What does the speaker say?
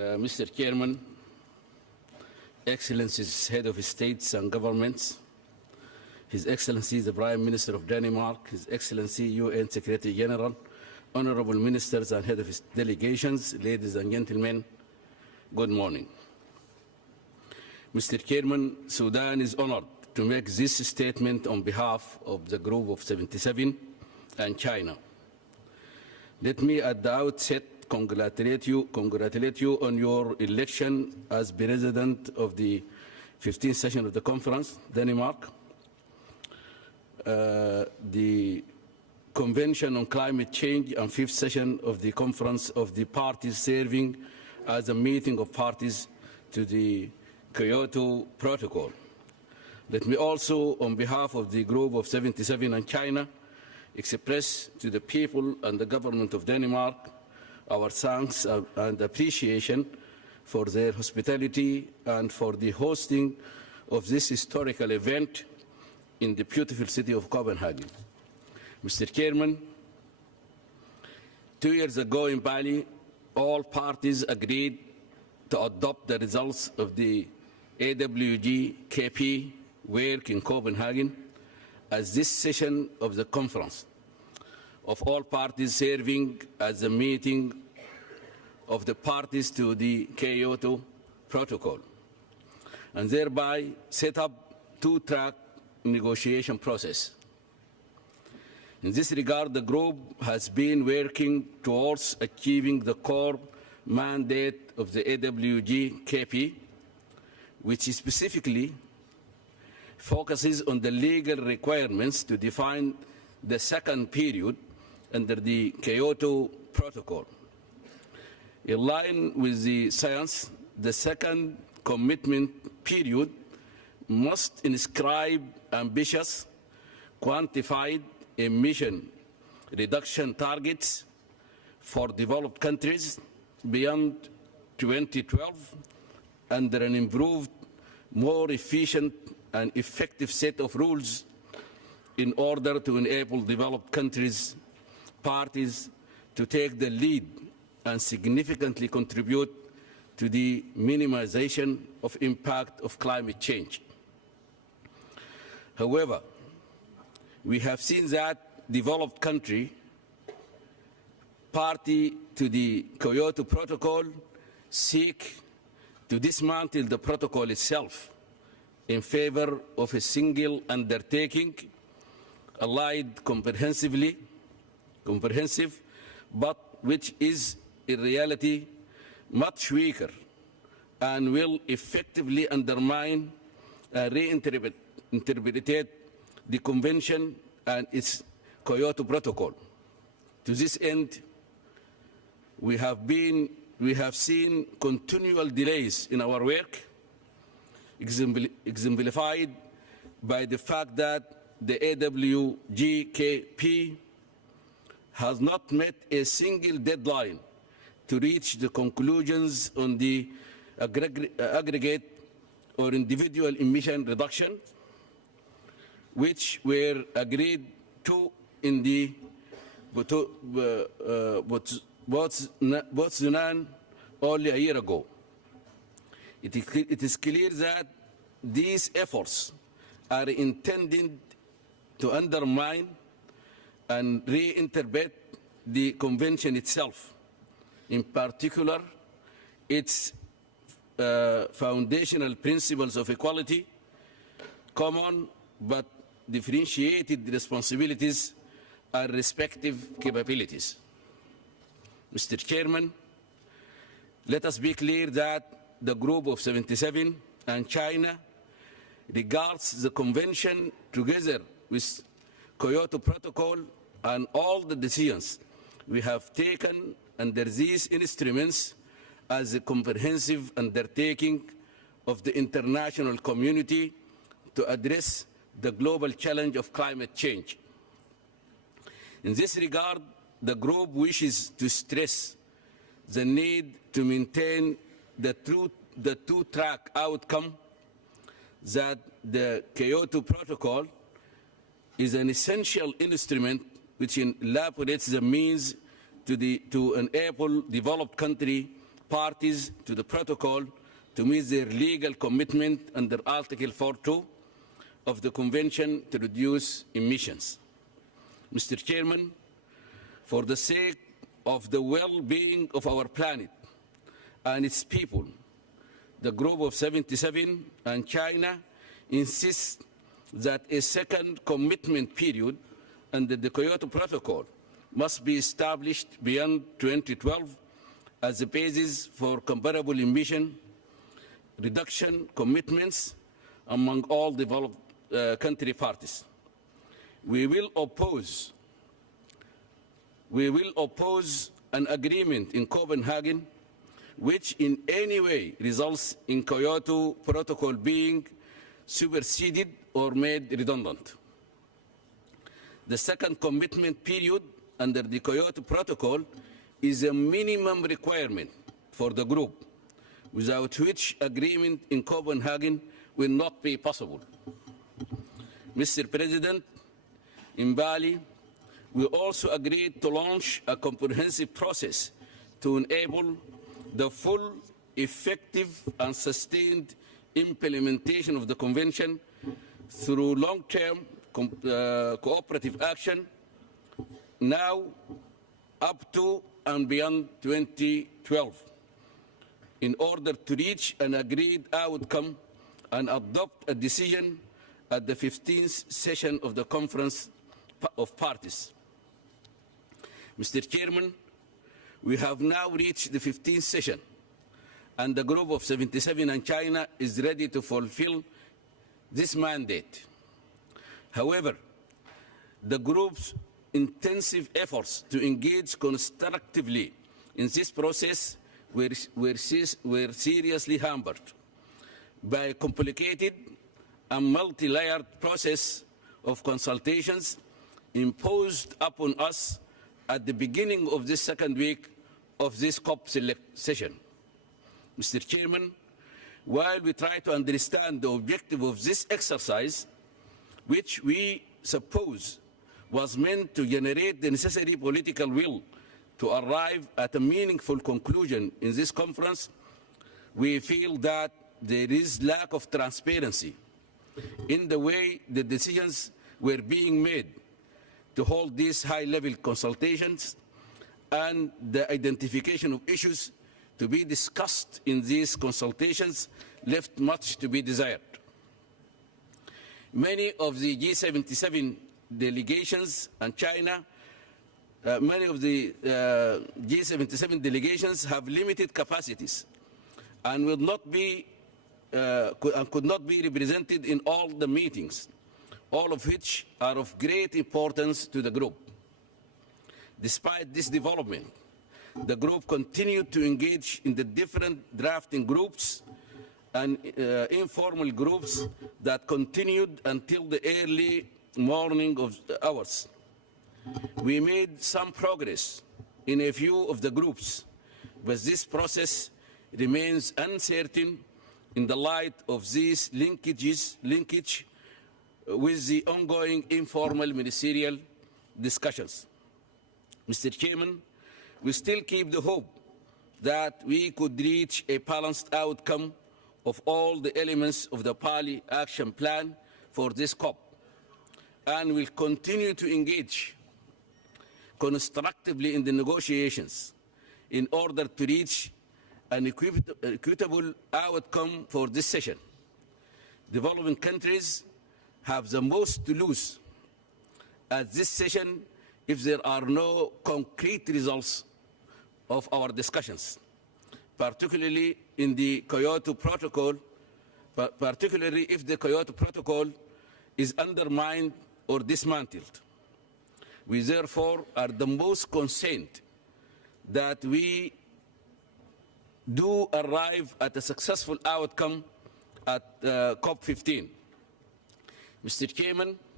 Mr. Chairman, Excellencies, Head of States and Governments, His Excellency the Prime Minister of Denmark, His Excellency UN Secretary General, Honorable Ministers and Head of Delegations, ladies and gentlemen, good morning. Mr. Chairman, Sudan is honored to make this statement on behalf of the Group of 77 and China. Let me at the outset congratulate you on your election as President of the 15th session of the conference, Denmark. The Convention on Climate Change and 5th session of the Conference of the Parties serving as a meeting of parties to the Kyoto Protocol. Let me also, on behalf of the Group of 77 and China, express to the people and the government of Denmark our thanks and appreciation for their hospitality and for the hosting of this historical event in the beautiful city of Copenhagen. Mr. Chairman, 2 years ago in Bali, all parties agreed to adopt the results of the AWG-KP work in Copenhagen as this session of the conference of all parties serving as a meeting of the parties to the Kyoto Protocol, and thereby set up two-track negotiation process. In this regard, the group has been working towards achieving the core mandate of the AWG-KP, which specifically focuses on the legal requirements to define the second period under the Kyoto Protocol. In line with the science, the second commitment period must inscribe ambitious, quantified emission reduction targets for developed countries beyond 2012 under an improved, more efficient and effective set of rules in order to enable developed countries, parties to take the lead and significantly contribute to the minimization of impact of climate change. However, we have seen that developed country party to the Kyoto Protocol seek to dismantle the protocol itself in favor of a single undertaking, allied comprehensive, but which is in reality much weaker and will effectively undermine and reinterpret the Convention and its Kyoto Protocol. To this end, we have seen continual delays in our work, exemplified by the fact that the AWGKP has not met a single deadline to reach the conclusions on the aggregate or individual emission reduction, which were agreed to in the Sudan only a year ago. It is clear that these efforts are intended to undermine and reinterpret the Convention itself, in particular its foundational principles of equality, common but differentiated responsibilities and respective capabilities. Mr. Chairman, let us be clear that the Group of 77 and China regards the Convention together with Kyoto Protocol and all the decisions we have taken under these instruments as a comprehensive undertaking of the international community to address the global challenge of climate change. In this regard, the group wishes to stress the need to maintain the two-track outcome that the Kyoto Protocol is an essential instrument which elaborates the means to enable developed countries parties to the protocol to meet their legal commitment under Article 4.2 of the Convention to reduce emissions. Mr. Chairman, for the sake of the well-being of our planet and its people, the Group of 77 and China insist that a second commitment period under the Kyoto Protocol must be established beyond 2012 as a basis for comparable emission reduction commitments among all developed country parties. We will oppose an agreement in Copenhagen which in any way results in Kyoto Protocol being superseded or made redundant. The second commitment period under the Kyoto Protocol is a minimum requirement for the group, without which agreement in Copenhagen will not be possible. Mr. President, in Bali, we also agreed to launch a comprehensive process to enable the full, effective, and sustained implementation of the Convention through long-term cooperative action now up to and beyond 2012 in order to reach an agreed outcome and adopt a decision at the 15th session of the Conference of Parties. Mr. Chairman, we have now reached the 15th session, and the Group of 77 and China is ready to fulfill this mandate. However, the group's intensive efforts to engage constructively in this process were seriously hampered by a complicated and multi-layered process of consultations imposed upon us at the beginning of this second week of this COP session. Mr. Chairman, while we try to understand the objective of this exercise, which we suppose was meant to generate the necessary political will to arrive at a meaningful conclusion in this conference, we feel that there is lack of transparency in the way the decisions were being made to hold these high-level consultations, and the identification of issues to be discussed in these consultations left much to be desired. Many of the G77 delegations and China, many of the G77 delegations have limited capacities and will not be could not be represented in all the meetings, all of which are of great importance to the group. Despite this development, the group continued to engage in the different drafting groups and informal groups that continued until the early morning of hours. We made some progress in a few of the groups, but this process remains uncertain in the light of these linkage with the ongoing informal ministerial discussions. Mr. Chairman, we still keep the hope that we could reach a balanced outcome of all the elements of the Bali Action Plan for this COP, and will continue to engage constructively in the negotiations in order to reach an equitable outcome for this session. Developing countries have the most to lose at this session if there are no concrete results of our discussions, particularly in the Kyoto Protocol, particularly if the Kyoto Protocol is undermined or dismantled. We therefore are the most concerned that we do arrive at a successful outcome at COP15. Mr. Chairman,